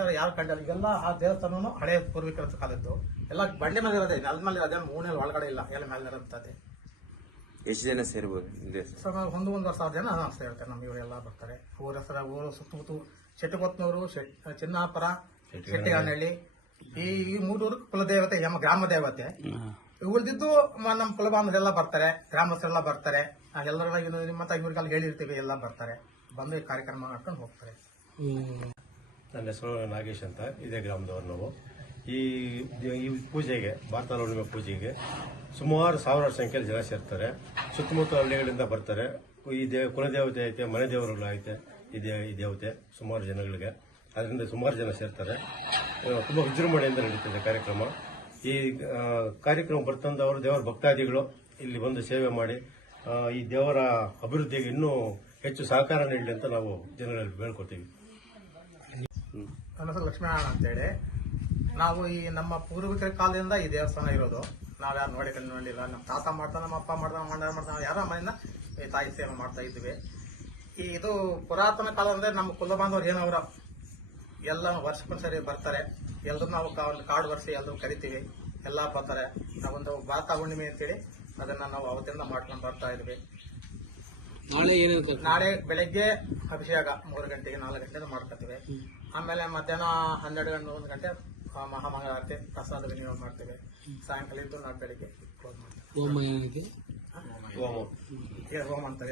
ಯಾವ ಯಾರು ಕಂಡಲ್ಲ. ಈಗೆಲ್ಲ ಆ ದೇವಸ್ಥಾನನು ಹಳೆ ಪೂರ್ವಿಕರ ಕಾಲದ್ದು. ಎಲ್ಲ ಬಂಡೆ ಮೇಲೆ ಇರೋದೇ, ನೆಲದ ಮೇಲೆ ಅದೇ, ಮೂಣೆಲ್ಲ ಒಳಗಡೆ ಇಲ್ಲ, ಎಲ್ಲ ಮೇಲೆ ಇರುತ್ತದೆ. ಎಷ್ಟು ಜನ ಸೇರ್ಬೋದು? ಒಂದೂವರೆ ಸಾವಿರ ಜನ ಸೇರ್ತಾರೆ. ನಮ್ಮ ಇವರೆಲ್ಲ ಬರ್ತಾರೆ. ಊರ ಹೆಸರ ಊರು ಸುತ್ತಮುತ್ತ ಶೆಟ್ಟಿಗೊತ್ನೂರು, ಚಿನ್ನಾಪುರ, ಶೆಟ್ಟಿಗಾನಹಳ್ಳಿ, ಈ ಮೂರೂರು ಕುಲದೇವತೆ, ನಮ್ಮ ಗ್ರಾಮ ದೇವತೆ. ಉಳಿದಿದ್ದು ನಮ್ಮ ಕುಲಬಾಂಧವರೆಲ್ಲ ಬರ್ತಾರೆ, ಗ್ರಾಮಸ್ಥರೆಲ್ಲ ಬರ್ತಾರೆ. ಎಲ್ಲರ ನಿಮ್ಮಂತ ಇವ್ರಿಗೆಲ್ಲ ಹೇಳಿರ್ತೀವಿ, ಎಲ್ಲ ಬರ್ತಾರೆ. ಬಂದು ಈ ಕಾರ್ಯಕ್ರಮ ಮಾಡ್ಕೊಂಡು ಹೋಗ್ತಾರೆ. ನನ್ನ ಹೆಸರು ನಾಗೇಶ್ ಅಂತ, ಇದೇ ಗ್ರಾಮದವರು ನಾವು. ಈ ಪೂಜೆಗೆ, ಭಾರತ ಹುಣ್ಣಿಮೆ ಪೂಜೆಗೆ ಸುಮಾರು ಸಾವಿರಾರು ಸಂಖ್ಯೆಯಲ್ಲಿ ಜನ ಸೇರ್ತಾರೆ. ಸುತ್ತಮುತ್ತ ಹಳ್ಳಿಗಳಿಂದ ಬರ್ತಾರೆ. ಕುಲದೇವತೆ ಐತೆ, ಮನೆ ದೇವರುಗಳು ಐತೆ, ಈ ದೇವತೆ ಸುಮಾರು ಜನಗಳಿಗೆ. ಅದರಿಂದ ಸುಮಾರು ಜನ ಸೇರ್ತಾರೆ. ತುಂಬ ವಿಜೃಂಭಣೆಯಿಂದ ನಡೀತದೆ ಕಾರ್ಯಕ್ರಮ. ಈ ಕಾರ್ಯಕ್ರಮ ಬರ್ತಂದವರು ದೇವರ ಭಕ್ತಾದಿಗಳು ಇಲ್ಲಿ ಬಂದು ಸೇವೆ ಮಾಡಿ ಈ ದೇವರ ಅಭಿವೃದ್ಧಿಗೆ ಇನ್ನೂ ಹೆಚ್ಚು ಸಹಕಾರ ನೀಡಲಿ ಅಂತ ನಾವು ಜನಗಳಲ್ಲಿ ಬೇಡ್ಕೊತೀವಿ. ನನ್ನ ಹೆಸರು ಲಕ್ಷ್ಮೀನಾರಾಯಣ ಅಂತೇಳಿ. ನಾವು ಈ ನಮ್ಮ ಪೂರ್ವಿಕರ ಕಾಲದಿಂದ ಈ ದೇವಸ್ಥಾನ ಇರೋದು. ನಾವು ಯಾರು ನೋಡಿಲ್ಲ. ನಮ್ಮ ತಾತ ಮಾಡ್ತಾ, ನಮ್ಮ ಅಪ್ಪ ಮಾಡ್ತಾ ಯಾರ ಮನೆಯಿಂದ ಈ ತಾಯಿ ಸೇವೆ ಮಾಡ್ತಾ ಇದ್ವಿ. ಇದು ಪುರಾತನ ಕಾಲ ಅಂದ್ರೆ ನಮ್ಮ ಕುಲ ಬಾಂಧವರು ಏನವರ ಎಲ್ಲ ವರ್ಷಕ್ಕೊಂದ್ಸರಿ ಬರ್ತಾರೆ. ಎಲ್ಲರೂ ನಾವು ಒಂದು ಕಾರ್ಡ್ ವರ್ಷ ಎಲ್ಲರೂ ಕರಿತೀವಿ, ಎಲ್ಲ ಬರ್ತಾರೆ. ನಾವೊಂದು ಭಾರತ ಹುಣ್ಣಿಮೆ ಅಂತೇಳಿ ಅದನ್ನ ನಾವು ಅವತ್ತಿಂದ ಮಾಡ್ಕೊಂಡು ಬರ್ತಾ ಇದ್ವಿ. ನಾಳೆ ಬೆಳಗ್ಗೆ ಅಭಿಷೇಕ 3 ಗಂಟೆಗೆ 4 ಗಂಟೆಗೆ ಮಾಡ್ಕೊತೀವಿ. ಆಮೇಲೆ ಮಧ್ಯಾಹ್ನ 12 ಗಂಟೆ 1 ಗಂಟೆ ಮಹಾಮಂಗಳಾರತಿ ಪ್ರಸಾದ ವಿನಿಯೋಗ ಮಾಡ್ತೀವಿ. ಸಾಯಂಕಾಲ ಇದ್ದು ನಾವು ಬೆಳಿಗ್ಗೆ ಕ್ಲೋಸ್ ಮಾಡ್ತೀವಿ. ಹೋಮ ಅಂತಾರೆ.